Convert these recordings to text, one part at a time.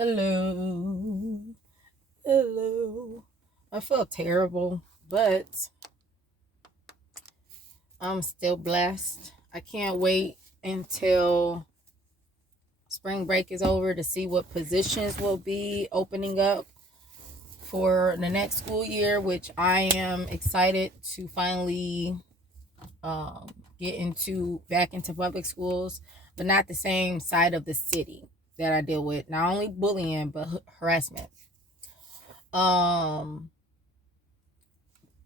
Hello. Hello. I feel terrible, but I'm still blessed. I can't wait until spring break is over to see what positions will be opening up for the next school year, which I am excited to finally um, get into back into public schools, but not the same side of the city that I deal with. Not only bullying, but harassment. Um,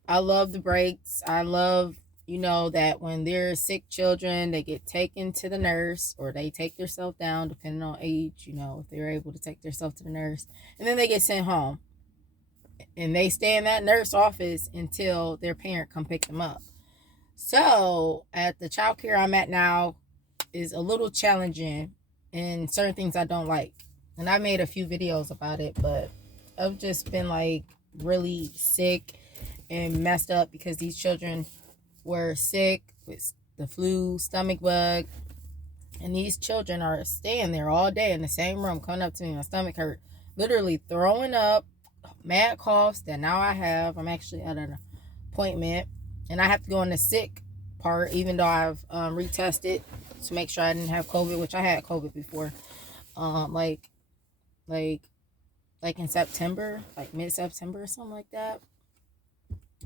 I love the breaks. I love, that when there's sick children, they get taken to the nurse or they take themselves down, depending on age, if they're able to take themselves to the nurse. And then they get sent home. And they stay in that nurse office until their parent come pick them up. So at the child care I'm at now is a little challenging and certain things I don't like. And I made a few videos about it, but I've just been like really sick and messed up because these children were sick with the flu, stomach bug, and these children are staying there all day in the same room, coming up to me, my stomach hurt, literally throwing up, mad coughs that now I have. I'm actually at an appointment, and I have to go on the sick part, even though I've retested to make sure I didn't have COVID, which I had COVID before, like like like in September, like mid-September or something like that.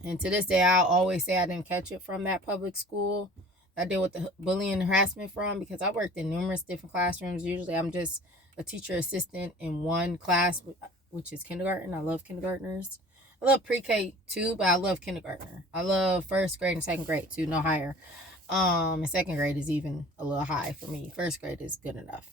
And to this day, I'll always say I didn't catch it from that public school I deal with the bullying and harassment from, because I worked in numerous different classrooms. Usually I'm just a teacher assistant in one class, which is kindergarten. I love kindergartners. I love pre-K too, but I love kindergartner. I love first grade and second grade too, no higher. And second grade is even a little high for me. First grade is good enough.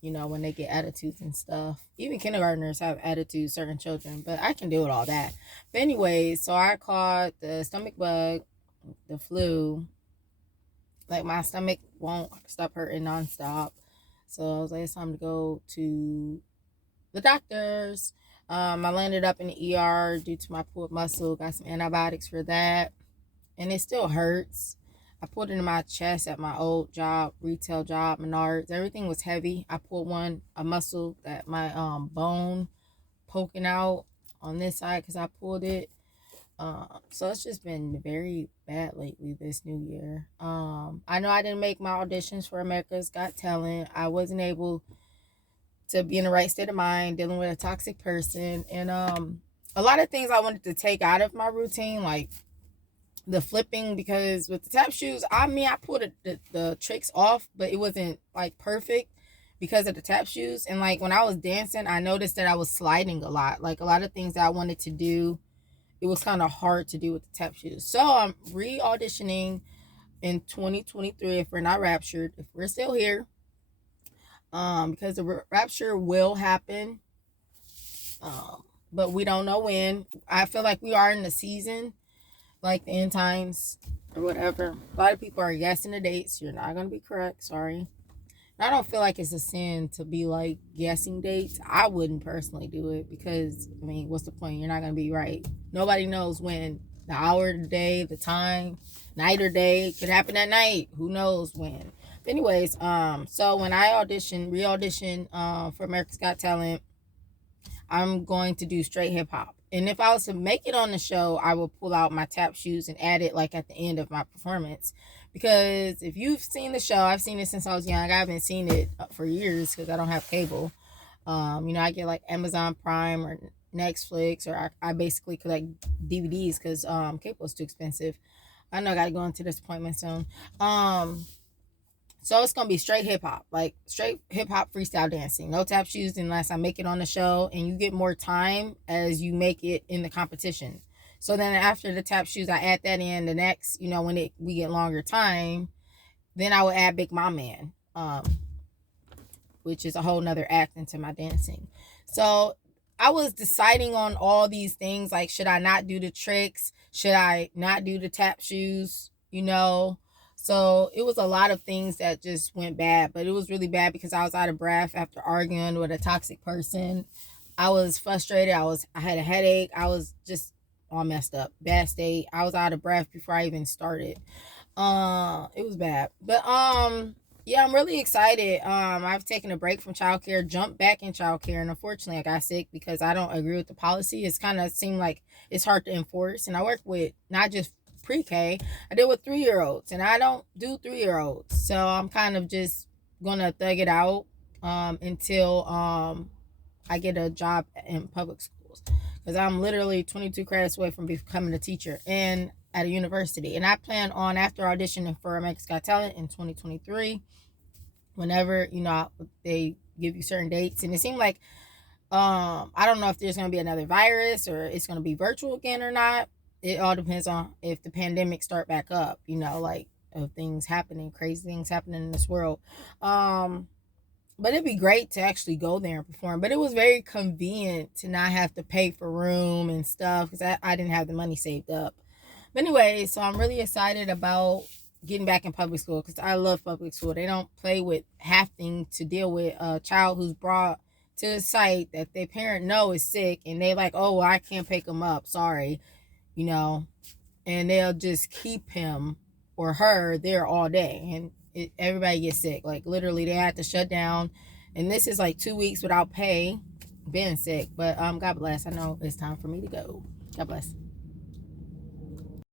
When they get attitudes and stuff. Even kindergartners have attitudes, certain children, but I can deal with all that. But anyways, so I caught the stomach bug, the flu. Like my stomach won't stop hurting nonstop. So I was like, it's time to go to the doctors. I landed up in the ER due to my pulled muscle. Got some antibiotics for that, and it still hurts. I pulled it in my chest at my old job, retail job, Menards. Everything was heavy. I pulled a muscle that my bone poking out on this side because I pulled it. So it's just been very bad lately this new year. I know I didn't make my auditions for America's Got Talent. I wasn't able to be in the right state of mind, dealing with a toxic person, and a lot of things I wanted to take out of my routine, like the flipping, because with the tap shoes, I pulled the tricks off, but it wasn't like perfect because of the tap shoes. And like when I was dancing, I noticed that I was sliding a lot. Like a lot of things that I wanted to do, it was kind of hard to do with the tap shoes. So I'm re-auditioning in 2023 if we're not raptured, if we're still here, because the rapture will happen, but we don't know when. I feel like we are in the season, like the end times or whatever. A lot of people are guessing the dates. You're not going to be correct. Sorry. I don't feel like it's a sin to be like guessing dates. I wouldn't personally do it because, what's the point? You're not going to be right. Nobody knows when, the hour, the day, the time, night or day. It could happen at night. Who knows when? But anyways, so when I re-audition for America's Got Talent, I'm going to do straight hip hop. And if I was to make it on the show, I will pull out my tap shoes and add it like at the end of my performance. Because if you've seen the show, I've seen it since I was young. I haven't seen it for years because I don't have cable. I get like Amazon Prime or Netflix, or I basically collect DVDs because cable is too expensive. I know I got to go into this appointment soon. So it's gonna be straight hip hop, like straight hip hop freestyle dancing. No tap shoes unless I make it on the show, and you get more time as you make it in the competition. So then after the tap shoes, I add that in the next, when we get longer time, then I will add Big Mom Man, which is a whole nother act into my dancing. So I was deciding on all these things, like should I not do the tricks? Should I not do the tap shoes? So it was a lot of things that just went bad, but it was really bad because I was out of breath after arguing with a toxic person. I was frustrated. I had a headache. I was just all messed up, bad state. I was out of breath before I even started. It was bad, but Yeah, I'm really excited. I've taken a break from childcare, jumped back in childcare, and unfortunately, I got sick because I don't agree with the policy. It's kind of seemed like it's hard to enforce, and I work with not just pre-K. I deal with 3-year-olds, and I don't do 3-year-olds, so I'm kind of just gonna thug it out until I get a job in public schools because I'm literally 22 credits away from becoming a teacher and at a university, and I plan on after auditioning for America's Got Talent in 2023 whenever they give you certain dates, and it seemed like I don't know if there's going to be another virus or it's going to be virtual again or not. It all depends on if the pandemic start back up, like of things happening, crazy things happening in this world. But it'd be great to actually go there and perform, but it was very convenient to not have to pay for room and stuff because I didn't have the money saved up. But anyway, so I'm really excited about getting back in public school because I love public school. They don't play with having to deal with a child who's brought to the site that their parent know is sick, and they like, oh, well, I can't pick him up, sorry, you know, and they'll just keep him or her there all day, and everybody gets sick. Like literally, they had to shut down, and this is like 2 weeks without pay, being sick. But God bless. I know it's time for me to go. God bless.